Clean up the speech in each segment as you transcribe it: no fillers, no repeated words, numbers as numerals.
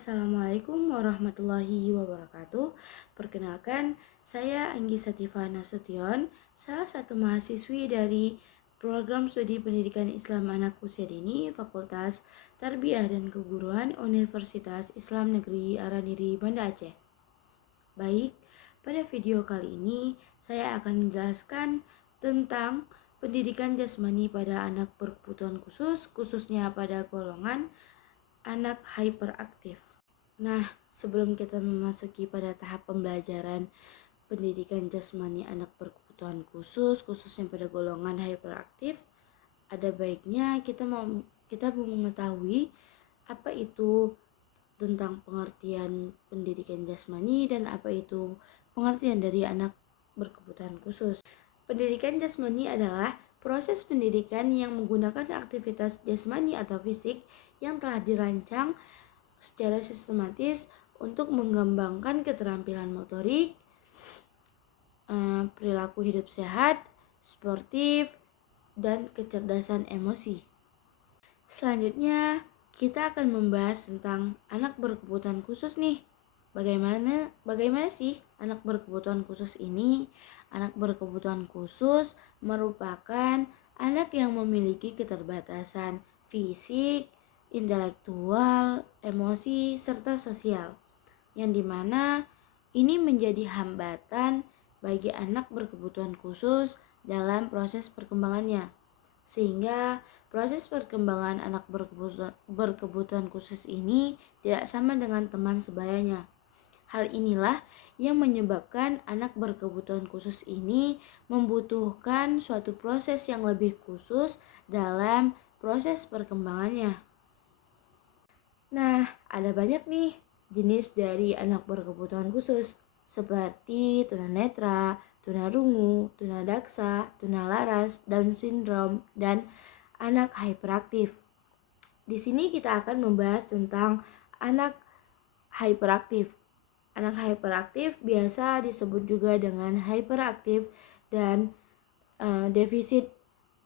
Assalamualaikum warahmatullahi wabarakatuh. Perkenalkan, saya Anggi Sativa Nasution, salah satu mahasiswi dari Program Studi Pendidikan Islam Anak Usia Dini Fakultas Tarbiyah dan Keguruan Universitas Islam Negeri Araniri, Banda Aceh. Baik, pada video kali ini saya akan menjelaskan tentang pendidikan jasmani pada anak berkebutuhan khusus, khususnya pada golongan anak hyperaktif. Nah, sebelum kita memasuki pada tahap pembelajaran pendidikan jasmani anak berkebutuhan khusus, khususnya pada golongan hyperaktif, ada baiknya kita mau mengetahui apa itu tentang pengertian pendidikan jasmani dan apa itu pengertian dari anak berkebutuhan khusus. Pendidikan jasmani adalah proses pendidikan yang menggunakan aktivitas jasmani atau fisik yang telah dirancang secara sistematis untuk mengembangkan keterampilan motorik, perilaku hidup sehat, sportif, dan kecerdasan emosi. Selanjutnya, kita akan membahas tentang anak berkebutuhan khusus nih. Bagaimana sih anak berkebutuhan khusus ini? Anak berkebutuhan khusus merupakan anak yang memiliki keterbatasan fisik, intelektual, emosi, serta sosial, yang dimana ini menjadi hambatan bagi anak berkebutuhan khusus dalam proses perkembangannya, sehingga proses perkembangan anak berkebutuhan khusus ini tidak sama dengan teman sebayanya. Hal inilah yang menyebabkan anak berkebutuhan khusus ini membutuhkan suatu proses yang lebih khusus dalam proses perkembangannya. Nah, ada banyak nih jenis dari anak berkebutuhan khusus seperti tunanetra, tunarungu, tunadaksa, tunalaras, Down syndrome, dan anak hyperaktif. Di sini kita akan membahas tentang anak hyperaktif. Anak hyperaktif biasa disebut juga dengan hyperaktif dan defisit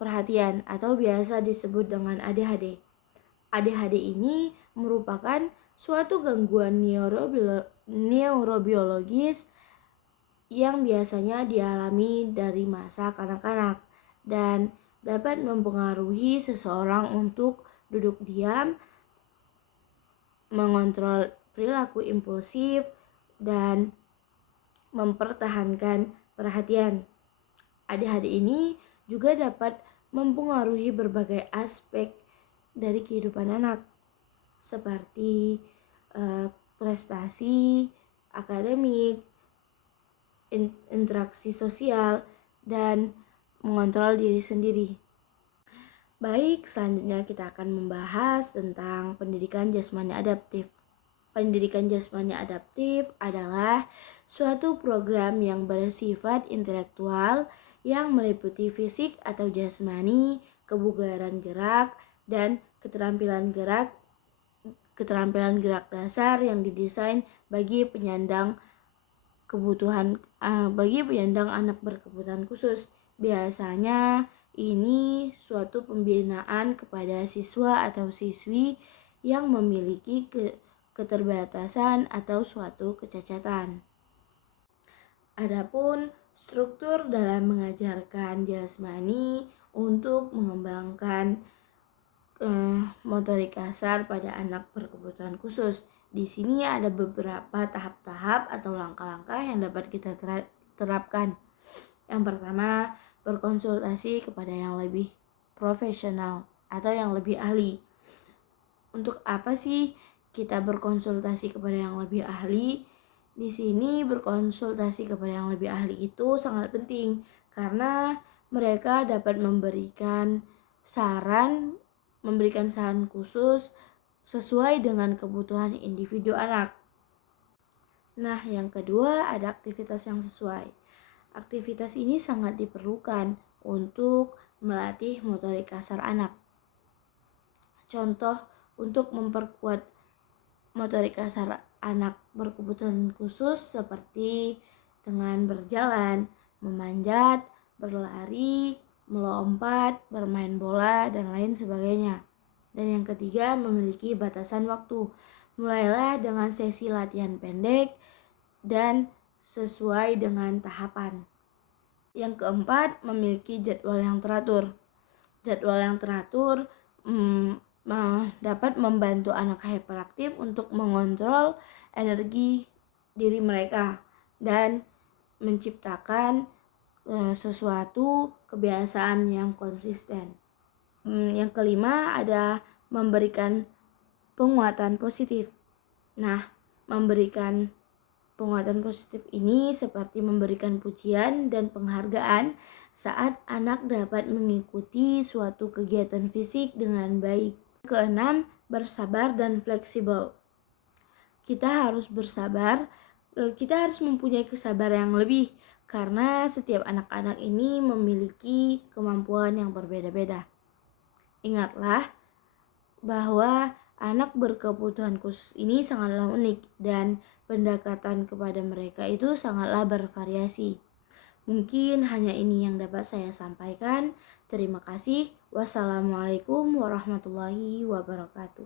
perhatian atau biasa disebut dengan ADHD. ADHD ini merupakan suatu gangguan neurobiologis yang biasanya dialami dari masa kanak-kanak dan dapat mempengaruhi seseorang untuk duduk diam, mengontrol perilaku impulsif, dan mempertahankan perhatian. ADHD ini juga dapat mempengaruhi berbagai aspek dari kehidupan anak, seperti prestasi, akademik, interaksi sosial, dan mengontrol diri sendiri. Baik, selanjutnya kita akan membahas tentang pendidikan jasmani adaptif. Pendidikan jasmani adaptif adalah suatu program yang bersifat intelektual yang meliputi fisik atau jasmani, kebugaran gerak, dan keterampilan gerak dasar yang didesain bagi penyandang anak berkebutuhan khusus. Biasanya ini suatu pembinaan kepada siswa atau siswi yang memiliki keterbatasan atau suatu kecacatan. Adapun struktur dalam mengajarkan jasmani untuk mengembangkan motorik kasar pada anak berkebutuhan khusus. Di sini ada beberapa tahap-tahap atau langkah-langkah yang dapat kita terapkan. Yang pertama, berkonsultasi kepada yang lebih profesional atau yang lebih ahli. Untuk apa sih kita berkonsultasi kepada yang lebih ahli? Di sini berkonsultasi kepada yang lebih ahli itu sangat penting karena mereka dapat memberikan saran khusus sesuai dengan kebutuhan individu anak. Nah, yang kedua ada aktivitas yang sesuai. Aktivitas ini sangat diperlukan untuk melatih motorik kasar anak. Contoh untuk memperkuat motorik kasar anak berkebutuhan khusus seperti dengan berjalan, memanjat, berlari, melompat, bermain bola, dan lain sebagainya. Dan yang ketiga, memiliki batasan waktu. Mulailah dengan sesi latihan pendek dan sesuai dengan tahapan. Yang keempat, memiliki jadwal yang teratur. Jadwal yang teratur dapat membantu anak hiperaktif untuk mengontrol energi diri mereka dan menciptakan sesuatu kebiasaan yang konsisten. Yang kelima ada memberikan penguatan positif. Nah, memberikan penguatan positif ini seperti memberikan pujian dan penghargaan saat anak dapat mengikuti suatu kegiatan fisik dengan baik. Keenam, bersabar dan fleksibel. Kita harus bersabar, kita harus mempunyai kesabaran yang lebih karena setiap anak-anak ini memiliki kemampuan yang berbeda-beda. Ingatlah bahwa anak berkebutuhan khusus ini sangatlah unik dan pendekatan kepada mereka itu sangatlah bervariasi. Mungkin hanya ini yang dapat saya sampaikan. Terima kasih. Wassalamualaikum warahmatullahi wabarakatuh.